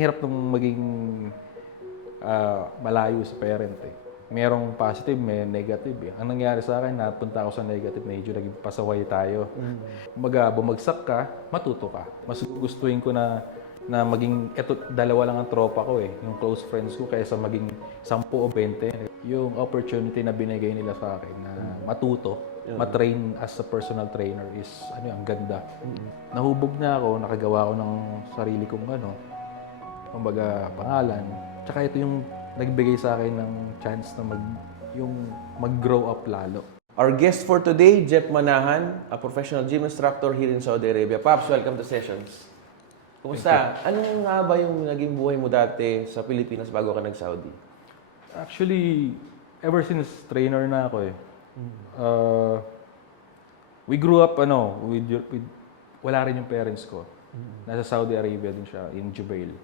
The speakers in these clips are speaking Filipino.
Hirap nung maging malayo sa parent eh. Merong positive, may negative eh. Ang nangyari sa akin, napunta ako sa negative, medyo naging pasaway tayo. Kumbaga, bumagsak ka, matuto ka. Mas gustuin ko na maging, eto, dalawa lang ang tropa ko eh, yung close friends ko, kaysa maging 10 o 20. Yung opportunity na binigay nila sa akin na matuto, matrain as a personal trainer is, ang ganda. Nahubog na ako, nakagawa ko ng sarili kong kumbaga, pangalan. Tsaka ito yung nagbigay sa akin ng chance na mag-grow up lalo. Our guest for today, Jeff Manahan, a professional gym instructor here in Saudi Arabia. Paps, welcome to Sessions. Kumusta? Anong nga ba yung naging buhay mo dati sa Pilipinas bago ka nag-Saudi? Actually, ever since trainer na ako eh. We grew up with wala rin yung parents ko. Nasa Saudi Arabia din siya, in Jubail.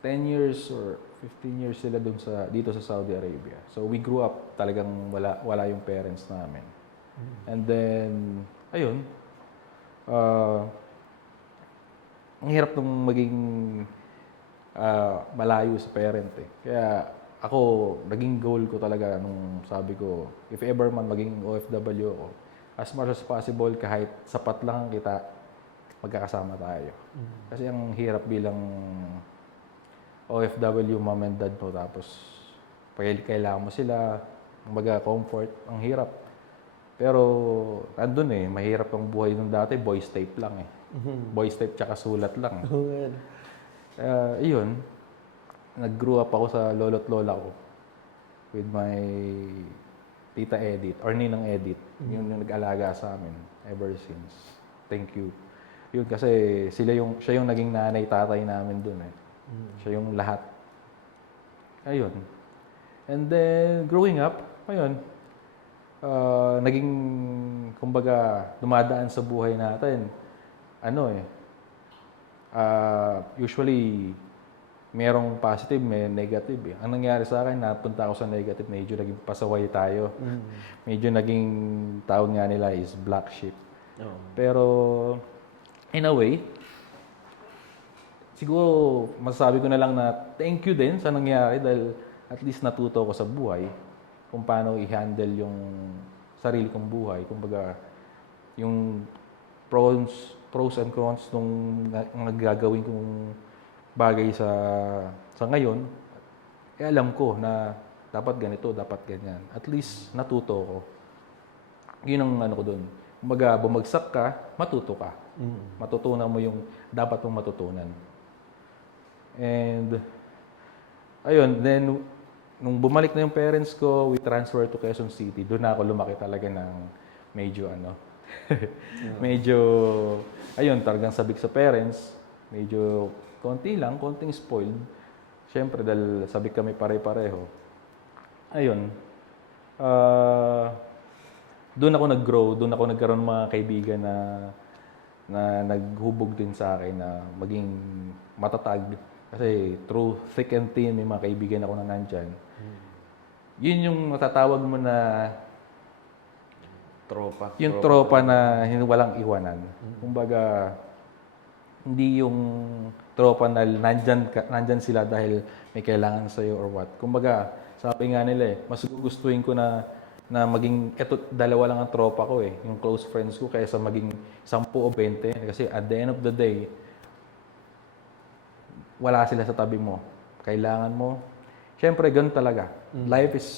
10 years or 15 years sila dito sa Saudi Arabia. So we grew up talagang wala yung parents namin. And then ayun, ang hirap nung maging malayo sa parent eh. Kaya ako, naging goal ko talaga nung sabi ko, if ever man maging OFW ako, as much as possible, kahit sapat lang ang kita, magkakasama tayo. Kasi ang hirap bilang OFW, mom and dad mo, tapos kailangan mo sila, comfort, ang hirap. Pero andun eh, mahirap ang buhay nung dati, boys tape lang eh. Boys tape tsaka sulat lang. Iyon, nag-grew up ako sa lolo't lola ko with my tita Edith, or ninang Edith. Yun yung nag-alaga sa amin ever since. Thank you. Yun kasi siya yung naging nanay tatay namin dun eh. Siya yung lahat. Ayun. And then, growing up, naging, kumbaga, dumadaan sa buhay natin. Usually, merong positive, may negative eh. Ang nangyari sa akin, napunta ako sa negative, medyo naging pasaway tayo. Medyo naging tawag nga nila is black sheep. Pero, in a way, siguro, masasabi ko na lang na thank you din sa nangyari dahil at least natuto ko sa buhay kung paano i-handle yung sarili kong buhay. Kumbaga, yung pros and cons nung nagagawin kong bagay sa ngayon, alam ko na dapat ganito, dapat ganyan. At least natuto ko. Yun ang ko doon. Kumbaga, bumagsak ka, matuto ka. Matutunan mo yung dapat mong matutunan. And, ayun, then, nung bumalik na yung parents ko, we transferred to Quezon City. Doon na ako lumaki talaga ng medyo medyo, ayun, talagang sabik sa parents. Medyo, konting spoiled. Siyempre, dahil sabik kami pare-pareho. Ayun, doon ako nag-grow, doon ako nagkaroon ng mga kaibigan na naghubog din sa akin na maging matatag. Kasi through thick and thin, may mga kaibigan ako na nandyan. Yun yung matatawag mo na Tropa. yung tropa na walang iwanan. Kumbaga, hindi yung tropa na nandyan sila dahil may kailangan sa'yo or what. Kumbaga, sabi nga nila mas gustuin ko na maging, dalawa lang ang tropa ko eh, yung close friends ko, kaysa maging 10 o 20. Kasi at the end of the day, wala sila sa tabi mo. Kailangan mo. Siyempre, ganun talaga. Life is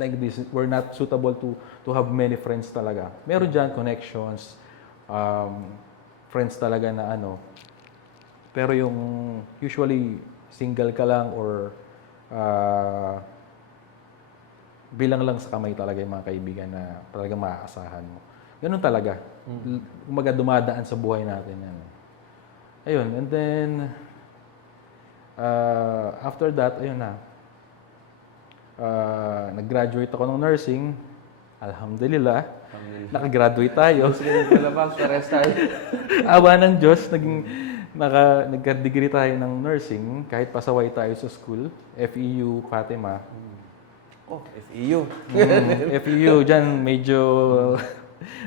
like this. We're not suitable to have many friends talaga. Meron dyan connections, friends talaga na Pero yung usually single ka lang or bilang lang sa kamay talaga yung mga kaibigan na talagang maaasahan mo. Ganun talaga. Kumaga dumadaan sa buhay natin yan. Ayun, and then after that, nag-graduate ako ng nursing. Alhamdulillah. Nakagraduate tayo. Awa ng Diyos, nagka-degree tayo ng nursing kahit pasaway tayo sa school. FEU Fatima. FEU. FEU, dyan medyo,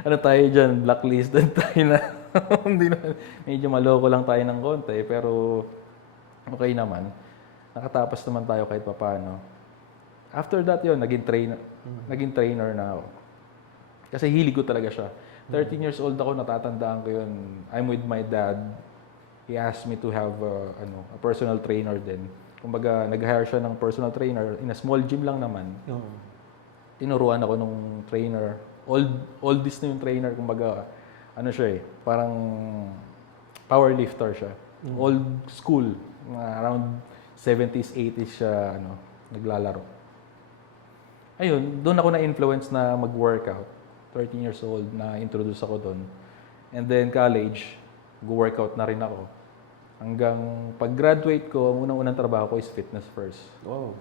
tayo dyan, blacklisted tayo na. Medyo maloko lang tayo ng konti, pero okay naman. Nakatapos naman tayo kahit papaano. After that yun, naging trainer na ako. Kasi hilig ko talaga siya. 13 years old ako, natatandaan ko yun. I'm with my dad. He asked me to have a personal trainer din. Kumbaga, nag-hire siya ng personal trainer in a small gym lang naman. Tinuruan ako nung trainer. Oldest na yung trainer, kumbaga, ano siya parang powerlifter siya. Old school, around 70s, 80s siya naglalaro. Ayun, doon ako na-influence na mag-workout. 13 years old, na-introduce ako doon. And then college, go-workout na rin ako. Hanggang pag-graduate ko, ang unang-unang trabaho ko is fitness first. Wow.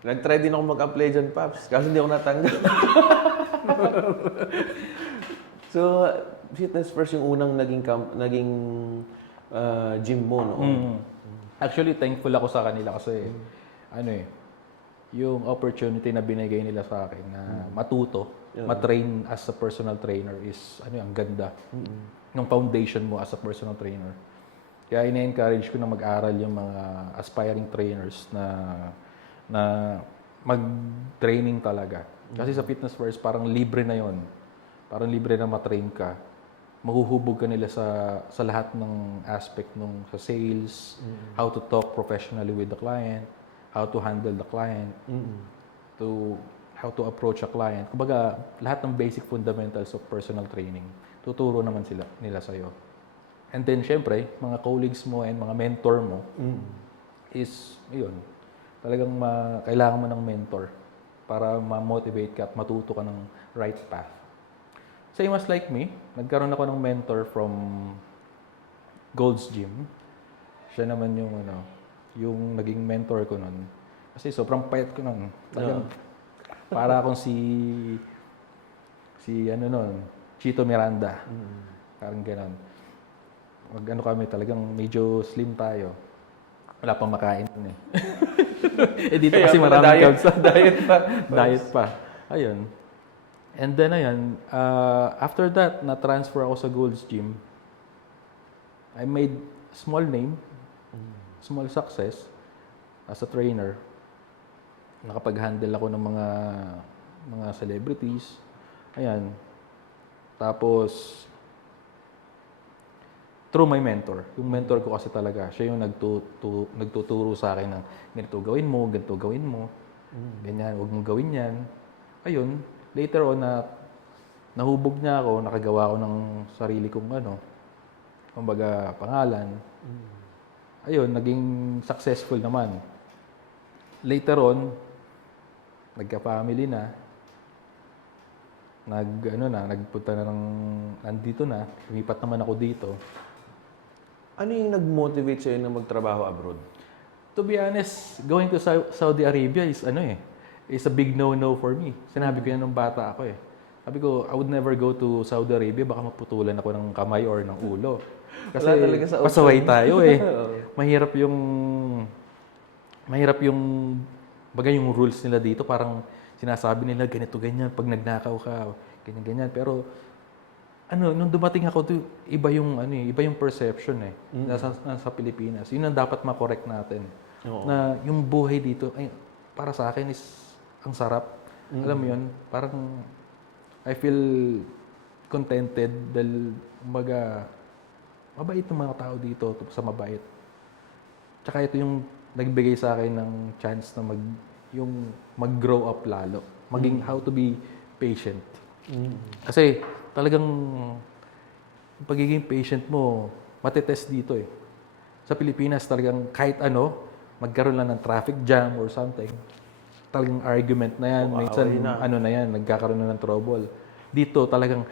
Nag-try din ako mag-apply dyan, Paps. Kaso hindi ako natanggap. So, fitness first yung unang naging gym mo, no? Actually, thankful ako sa kanila kasi, yung opportunity na binigay nila sa akin na matuto, matrain as a personal trainer is, ang ganda. Ng foundation mo as a personal trainer. Kaya ina-encourage ko na mag-aral yung mga aspiring trainers na mag-training talaga. Kasi sa fitness first, parang libre na yon. Parang libre na matrain ka. Mahuhubog ka nila sa lahat ng aspect sa sales, how to talk professionally with the client, how to handle the client, how to approach a client. Kumbaga, lahat ng basic fundamentals of personal training, tuturo naman nila sa'yo. And then, syempre, mga colleagues mo and mga mentor mo is, talagang kailangan mo ng mentor para ma-motivate ka at matuto ka ng right path. Same as like me, nagkaroon ako ng mentor from Gold's Gym. Siya naman yung naging mentor ko nun. Kasi sobrang payat ko nun. Talagang, para akong si Chito Miranda. Parang gano'n. Kami talagang medyo slim tayo. Wala pang makain nun dito kasi maraming carbs. Diet pa. Ayun. And then after that, na-transfer ako sa Gold's Gym. I made small name, small success as a trainer. Nakapag-handle ako ng mga celebrities. Ayan. Tapos, through my mentor. Yung mentor ko kasi talaga, siya yung nagtuturo sa akin ng ganito gawin mo, ganyan, huwag mong gawin yan. Ayun, later on, nahubog niya ako, nakagawa ko ng sarili kong kumbaga, pangalan. Ayun, naging successful naman. Later on, nagka-family na. Nagpunta na nandito na. Lumipat naman ako dito. Ano yung nag-motivate sa'yo na magtrabaho abroad? To be honest, going to Saudi Arabia is is a big no-no for me. Sinabi ko yan nung bata ako Sabi ko, I would never go to Saudi Arabia, baka maputulan ako ng kamay or ng ulo. Kasi pasaway tayo Mahirap yung bagay yung rules nila dito, parang sinasabi nila ganito ganyan pag nagnakaw ka, ganyan ganyan. Pero nung dumating ako iba yung perception nasa Pilipinas. Yun ang dapat ma-correct natin. Na yung buhay dito para sa akin is ang sarap. Alam mo yun, parang I feel contented dahil mabait ng mga tao dito sa mabait. Tsaka ito yung nagbigay sa akin ng chance na mag-grow up lalo. Maging how to be patient. Kasi talagang pagiging patient mo, matitest dito Sa Pilipinas talagang kahit magkaroon lang ng traffic jam or something. Talagang argument na yan. Minsan, nagkakaroon na ng trouble. Dito talagang,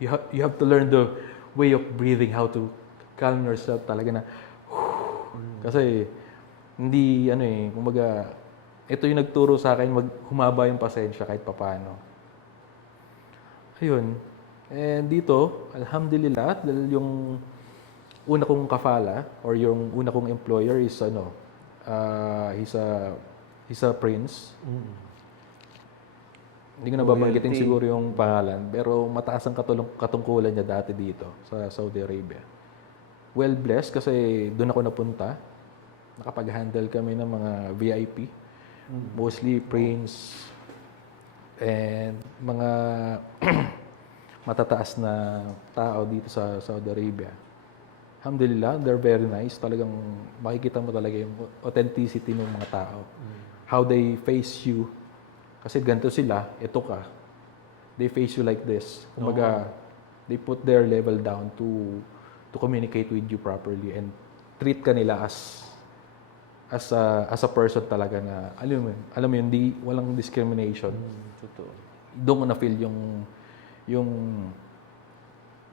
you have to learn the way of breathing, how to calm yourself talaga na, kasi, hindi, kumbaga, ito yung nagturo sa akin, humaba yung pasensya kahit papaano. Ayun. And dito, alhamdulillah, dahil yung una kong kafala, or yung una kong employer is, he's a prince. Hindi ko na babanggitin siguro yung pangalan, pero mataas ang katungkulan niya dati dito sa Saudi Arabia. well blessed kasi doon ako napunta. Nakapag-handle kami ng mga VIP. Mostly Prince and mga matataas na tao dito sa Saudi Arabia. Alhamdulillah, they're very nice. Talagang makikita mo talaga yung authenticity ng mga tao. How they face you. Kasi ganito sila, ito ka. They face you like this. Kumbaga, they put their level down to communicate with you properly and treat ka nila as a person talaga na alam mo yun, walang discrimination. Totoo. Doon ko na feel yung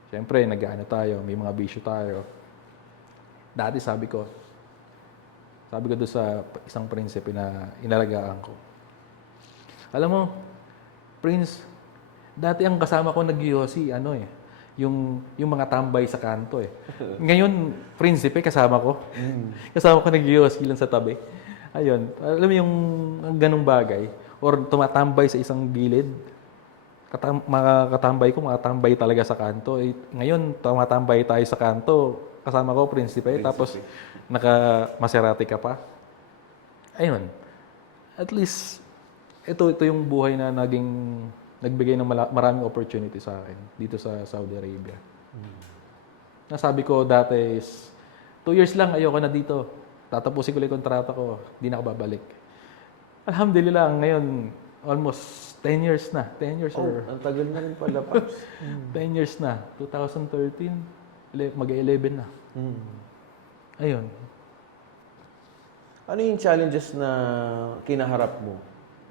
siyempre nag-aano tayo, may mga bisyo tayo. Dati sabi ko doon sa isang prinsipe na inalagaan ko. Alam mo, Prince, dati ang kasama ko nag-yosi, yung mga tambay sa kanto eh. Ngayon, prinsipe, kasama ko. Kasama ko nag-yosi lang sa tabi. Ayun, alam mo yung ganung bagay. Or tumatambay sa isang gilid. Mga katambay ko, mga tambay talaga sa kanto. Eh, ngayon, tumatambay tayo sa kanto. Kasama ko, prinsipe. Tapos, naka-Maserati ka pa. Ayun. At least, ito yung buhay na nagbigay ng maraming opportunity sa akin dito sa Saudi Arabia. Nasabi ko dati is, 2 years lang, ayoko na dito. Tatapusin ko lang yung kontrata ko, di na ako babalik. Alhamdulillah, ngayon, almost 10 years na. 10 years or... Ang tagal na rin pala, Paps. 10 years na. 2013, mag-11 na. Ayun. Ano yung challenges na kinaharap mo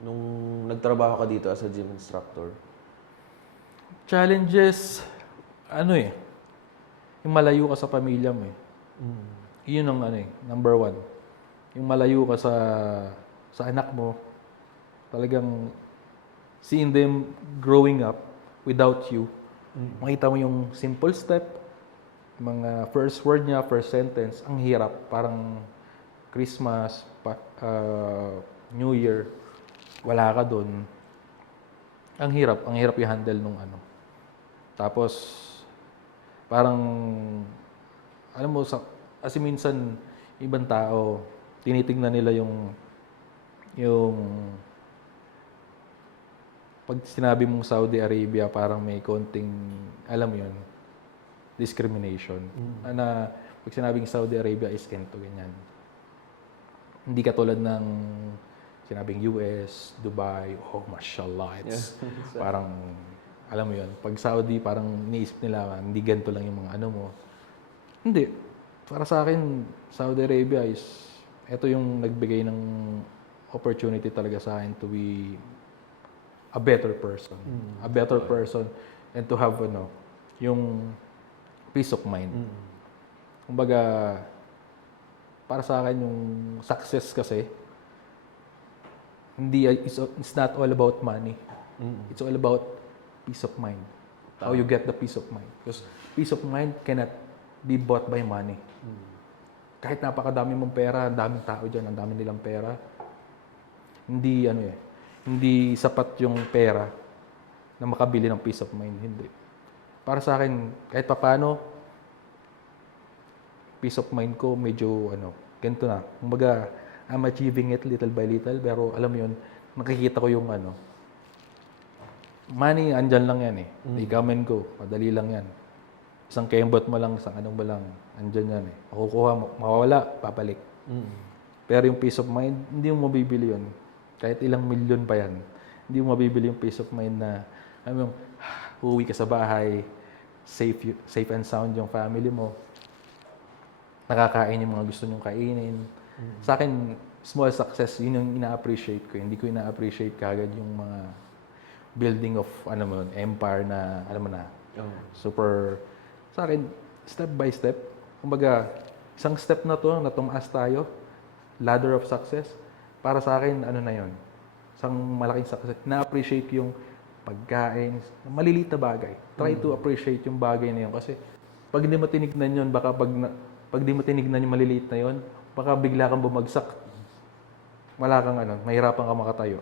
nung nagtrabaho ka dito as a gym instructor? Challenges, yung malayo ka sa pamilya mo eh. Yun ang number 1. Yung malayo ka sa anak mo, talagang seeing them growing up without you. Makita mo yung simple step, mga first word niya, first sentence, ang hirap. Parang Christmas, New Year, wala ka dun. Ang hirap i-handle nung Tapos, parang, alam mo, kasi minsan, ibang tao, tinitingnan nila yung pag sinabi mong Saudi Arabia, parang may konting, alam mo yun, discrimination. Na, pag sinabing Saudi Arabia is ganito, ganyan. Hindi katulad ng sinabing US, Dubai, oh, mashallah, it's parang, alam mo yun, pag Saudi, parang iniisip nila, hindi ganito lang yung mga mo. Hindi. Para sa akin, Saudi Arabia is, ito yung nagbigay ng opportunity talaga sa akin to be a better person. A better person and to have, yung peace of mind. Kumbaga, para sa akin yung success kasi, it's not all about money. It's all about peace of mind. How you get the peace of mind. Because peace of mind cannot be bought by money. Kahit napakadami mong pera, ang daming tao dyan, ang dami nilang pera, hindi sapat yung pera na makabili ng peace of mind. Hindi. Para sa akin, kahit papaano, peace of mind ko medyo ganito na. Kumbaga, I'm achieving it little by little, pero alam mo yun, nakikita ko yung money, andyan lang yan eh. They come and go, madali lang yan. Isang kembot mo lang, isang mo lang, andyan yan eh. Makukuha mo, mawawala, papalik. Pero yung peace of mind, hindi mo mabibili yun. Kahit ilang milyon pa yan, hindi mo mabibili yung peace of mind na, alam mo, uwi ka sa bahay, safe and sound yung family mo, nakakain yung mga gusto nyong kainin. Sa akin, small success, yun yung ina-appreciate ko. Hindi ko ina-appreciate kagad yung mga building of, empire na, super, sa akin, step by step. Kumbaga, isang step na to, na tumaas tayo, ladder of success, para sa akin, na yun, isang malaking success. Na-appreciate yung pagkain, maliliit na bagay. Try to appreciate yung bagay na yun. Kasi, pag hindi mo tinignan yun, baka pag di mo tinignan yung maliliit na yun, baka bigla kang bumagsak. Wala kang mahirapan ka makatayo.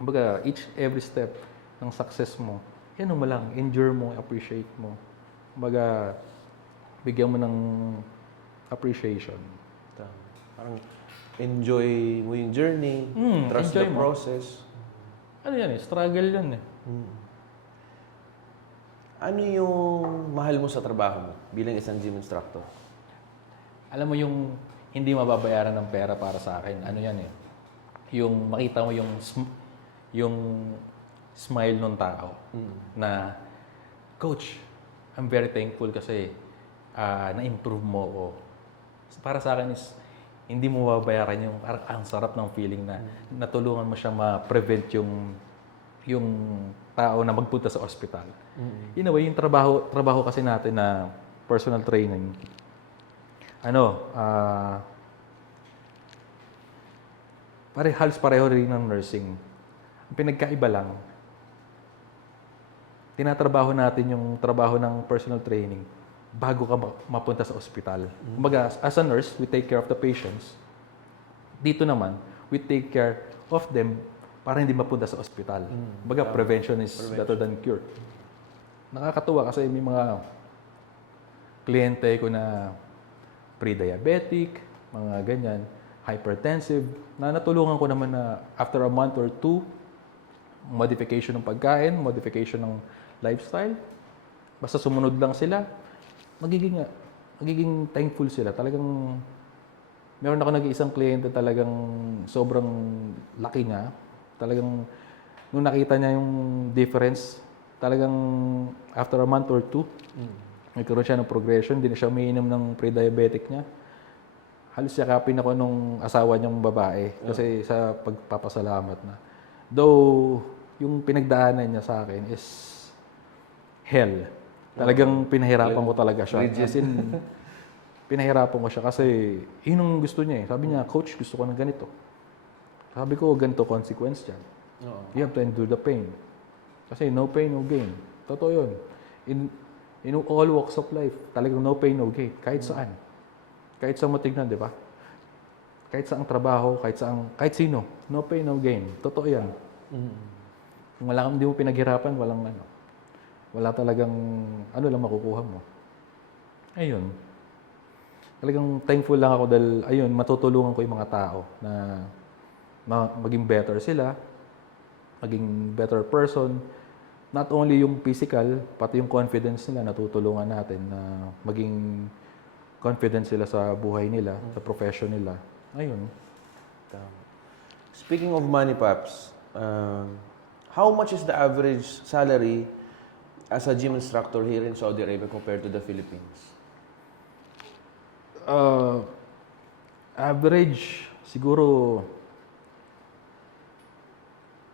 Kumbaga, every step ng success mo, yan mo lang, endure mo, appreciate mo. Kumbaga, bigyan mo ng appreciation. Tama. Parang enjoy mo yung journey, trust enjoy the mo. process. Ano yan eh, struggle yan eh. Ano yung mahal mo sa trabaho mo bilang isang gym instructor? Alam mo yung hindi mababayaran ng pera para sa akin, ano yan eh. Yung makita mo yung smile ng tao na, Coach, I'm very thankful kasi na-improve mo ako. Para sa akin is, hindi mo mababayaran yung parang ang sarap ng feeling na natulungan mo siya ma-prevent yung tao na magpunta sa ospital. In a way, yung trabaho kasi natin na personal training, halos pareho rin ng nursing. Ang pinagkaiba lang, tinatrabaho natin yung trabaho ng personal training bago ka mapunta sa ospital. Kumbaga, as a nurse, we take care of the patients. Dito naman, we take care of them para hindi mapunta sa ospital. Kumbaga, prevention is better than cure. Nakakatuwa kasi may mga kliyente ko na pre-diabetic, mga ganyan, hypertensive, na natulungan ko naman na after a month or two, modification ng pagkain, modification ng lifestyle, basta sumunod lang sila, magiging thankful sila. Talagang, meron ako nag-iisang kliyente talagang sobrang laki niya. Talagang, nung nakita niya yung difference, talagang after a month or two, nagkaroon siya ng progression, hindi na siya umiinom ng pre-diabetic niya. Halos yakapin ako nung asawa niyang babae kasi sa pagpapasalamat na. Though, yung pinagdaanan niya sa akin is hell. Talagang pinahirapan ko talaga siya. As in, pinahirapan ko siya kasi yun ang gusto niya eh. Sabi niya, Coach, gusto ko ng ganito. Sabi ko, ganito consequence dyan. You have to endure the pain. Kasi no pain, no gain. Totoo yun. In all walks of life, talagang no pain, no gain. Kahit saan. Kahit saan mo tignan, di ba? Kahit saang trabaho, kahit sino. No pain, no gain. Totoo yan. Kung hindi mo pinaghirapan, wala talagang lang makukuha mo. Ayun. Talagang thankful lang ako dahil, ayun, matutulungan ko yung mga tao na maging better sila, maging better person. Not only yung physical, pati yung confidence nila, natutulungan natin na maging confident sila sa buhay nila, sa profession nila. Ayun. Speaking of money, Paps, how much is the average salary as a gym instructor here in Saudi Arabia compared to the Philippines? Average, siguro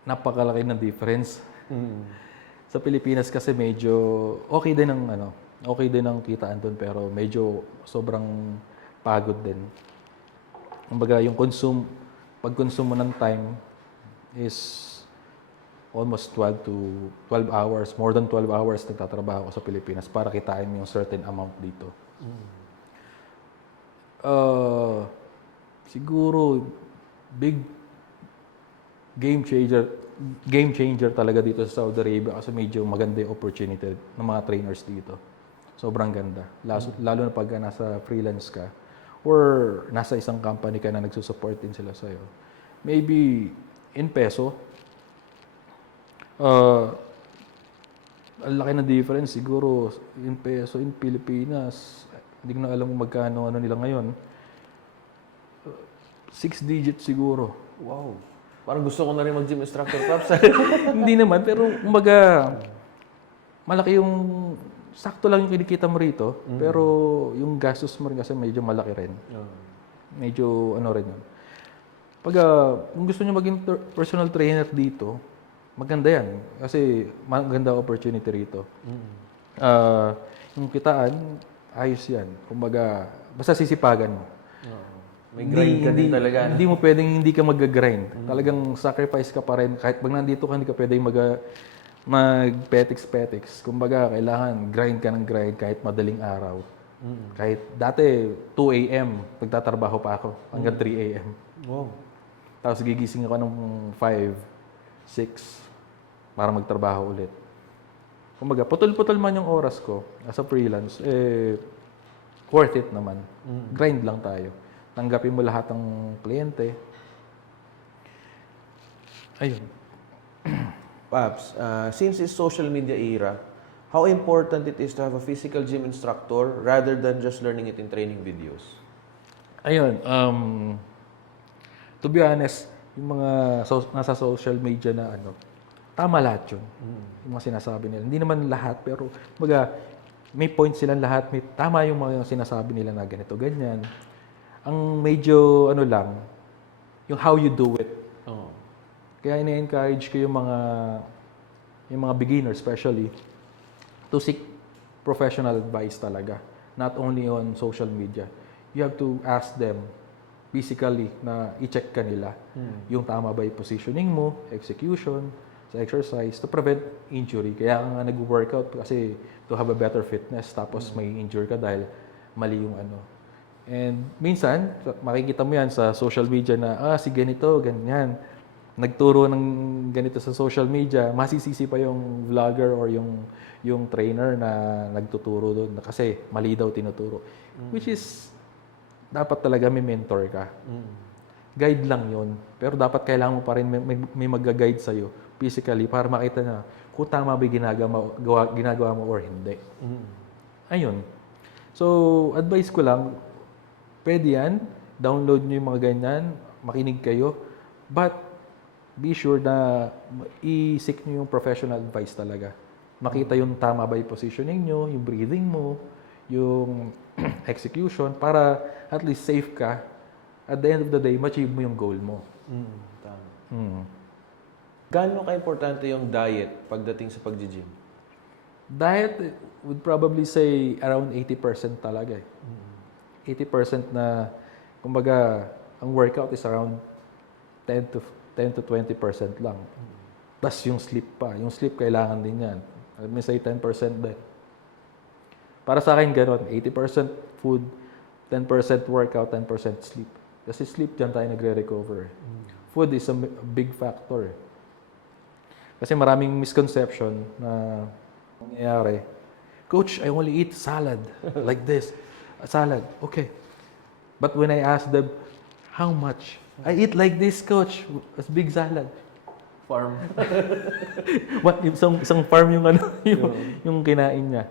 napakalaki ng difference. Sa Pilipinas kasi medyo okay din ang kitaan doon pero medyo sobrang pagod din. Kumbaga yung pag-consume mo ng time is almost 12 hours, more than 12 hours nagtatrabaho ako sa Pilipinas para kitain mo yung certain amount dito. Siguro big game changer talaga dito sa Saudi Arabia kasi medyo maganda yung opportunity ng mga trainers dito. Sobrang ganda. Lalo na pag nasa freelance ka or nasa isang company ka na nagsusupport din sila sa'yo. Maybe in peso, ang laki na difference siguro in peso, in Pilipinas. Hindi ko na alam kung magkano nila ngayon. 6 digits siguro. Wow. Parang gusto ko na rin mag-gym instructor, Paps. Hindi naman, pero kumbaga, malaki yung, sakto lang yung kinikita mo rito, pero yung gastos mo rin kasi medyo malaki rin. Medyo rin yun. Pag kung gusto nyo maging personal trainer dito, maganda yan. Kasi maganda opportunity rito. Yung kitaan, ayos yan. Kumbaga, basta sisipagan mo. May grind ka din talaga. Hindi mo pwedeng hindi ka mag-grind. Talagang sacrifice ka pa rin. Kahit pag nandito ka, hindi ka pwedeng mag-petics. Kumbaga, kailangan grind ka ng grind kahit madaling araw. Kahit dati, 2 a.m. nagtatrabaho pa ako hanggang 3 a.m. Wow. Tapos gigising ako ng 5, 6 para magtrabaho ulit. Kumbaga, putol-putol man yung oras ko as a freelance, worth it naman. Grind lang tayo. Tanggapin mo lahat ng kliyente. Ayun. Paps, since it's social media era, how important it is to have a physical gym instructor rather than just learning it in training videos? Ayun. To be honest, yung mga nasa social media na tama lahat yun. Yung mga sinasabi nila. Hindi naman lahat, pero may point silang lahat. Tama yung mga sinasabi nila na ganito, ganyan. Ang medyo lang, yung how you do it. Oh. Kaya ina-encourage ko yung mga beginners especially to seek professional advice talaga. Not only on social media. You have to ask them physically na i-check ka nila. Yung tama ba yung positioning mo, execution, sa exercise to prevent injury. Kaya nga nag-workout kasi to have a better fitness tapos may injure ka dahil mali yung And minsan, makikita mo yan sa social media na, si ganito, ganyan. Nagturo ng ganito sa social media, masisisi pa yung vlogger or yung trainer na nagtuturo doon kasi mali daw tinuturo. Which is, dapat talaga may mentor ka. Guide lang yon, pero dapat kailangan mo pa rin may mag-guide sa'yo physically para makita na kung tama ba yung ginagawa mo or hindi. Ayun. So, advice ko lang, pwede yan, download nyo yung mga ganyan, makinig kayo, but be sure na i-seek nyo yung professional advice talaga. Makita yung tama ba yung positioning nyo, yung breathing mo, yung execution, para at least safe ka. At the end of the day, ma-achieve mo yung goal mo. Tama. Gaano ka-importante yung diet pagdating sa pag-gym? Diet, would probably say around 80% talaga eh. 80% na, kumbaga, ang workout is around 10 to 20% lang. Plus yung sleep pa. Yung sleep, kailangan din yan. Let me say 10% din. Para sa akin, gano'n. 80% food, 10% workout, 10% sleep. Kasi sleep, dyan tayo nagre-recover. Food is a big factor. Kasi maraming misconception na nangyayari. Coach, I only eat salad like this. A salad, okay. But when I ask them, how much? I eat like this, coach. A big salad. Farm. isang farm yung yung kinain niya.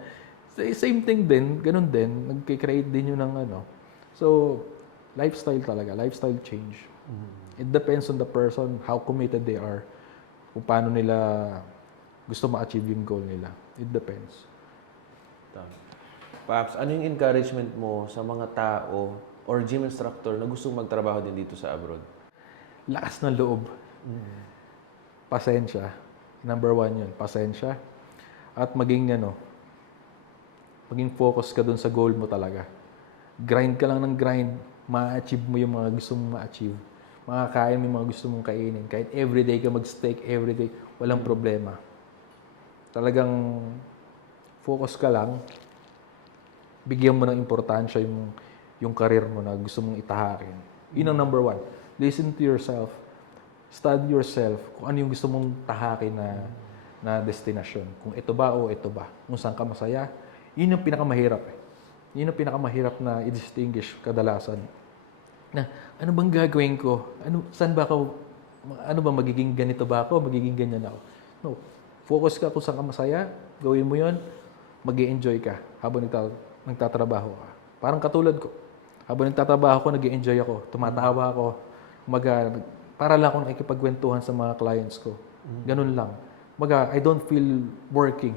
Same thing din, ganun din. Nagki-create din yun ng So, lifestyle talaga, lifestyle change. It depends on the person, how committed they are, kung paano nila gusto ma-achieve yung goal nila. It depends. Paps, ano yung encouragement mo sa mga tao or gym instructor na gustong magtrabaho din dito sa abroad? Lakas ng loob. Pasensya. Number 1 yun, pasensya. At maging focus ka dun sa goal mo talaga. Grind ka lang ng grind, ma-achieve mo yung mga gusto mong ma-achieve. Makakain mo yung mga gusto mong kainin. Kahit everyday ka mag-steak, everyday, walang problema. Talagang focus ka lang, bigyan mo ng importansya yung career mo na gusto mong itahakin. Yun ang number 1. Listen to yourself. Study yourself kung ano yung gusto mong tahakin na destinasyon. Kung ito ba o ito ba. Kung saan ka masaya. Yun yung pinakamahirap. Yun yung pinakamahirap na i-distinguish kadalasan. Na, ano bang gagawin ko? Saan ba ako? Ano ba, magiging ganito ba ako? Magiging ganyan ako? No. Focus ka kung saan ka masaya. Gawin mo yun. Mag-i-enjoy ka habang nagtatrabaho ka. Parang katulad ko. Habang nagtatrabaho ko, nag-i-enjoy ako. Tumatawa ako. Para lang akong nakikipagkwentuhan sa mga clients ko. Ganun lang. I don't feel working.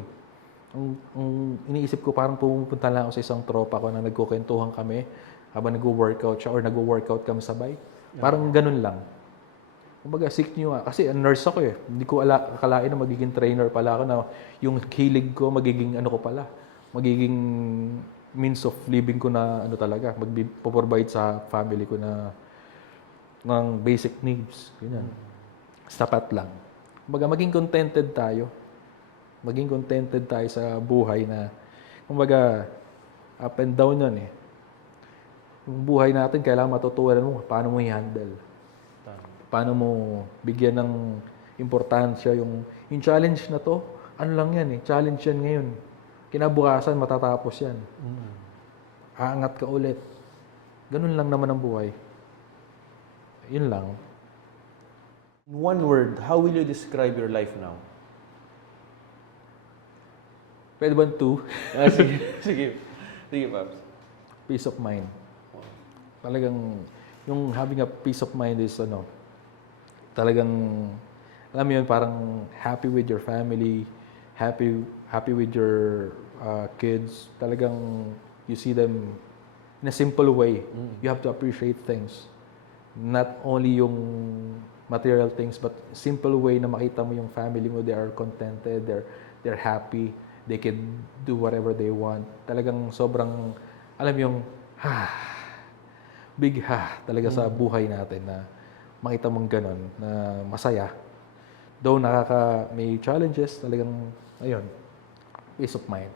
Ang iniisip ko, parang pumunta lang ako sa isang tropa ko na nagkukwentuhan kami habang nag-workout siya or nag-workout kami sabay. Parang ganun lang. Seek nyo kasi nurse ako eh. Hindi ko akalain na magiging trainer pala ako na yung hilig ko, magiging ko pala. Magiging means of living ko na talaga. Mag-provide sa family ko ng basic needs. Ganyan. Sapat lang. Maging contented tayo. Maging contented tayo sa buhay na, up and down yan eh. Yung buhay natin, kailangan matutunan mo paano mo i-handle. Paano mo bigyan ng importansya yung challenge na to. Ano lang yan eh, challenge yan ngayon. Kinabukasan, matatapos yan. aangat ka ulit. Ganun lang naman ang buhay. Yun lang. In one word, how will you describe your life now? Pwede ba 2? Sige, sige. Sige, Pops. Peace of mind. Talagang, yung having a peace of mind is talagang, alam mo yun, parang happy with your family, happy with your kids. Talagang, you see them in a simple way. You have to appreciate things. Not only yung material things, but simple way na makita mo yung family mo, they are contented, they're happy, they can do whatever they want. Talagang sobrang, alam yung, big talaga sa buhay natin na makita mong ganon, na masaya. Though may challenges, talagang, ayun, peace of mind.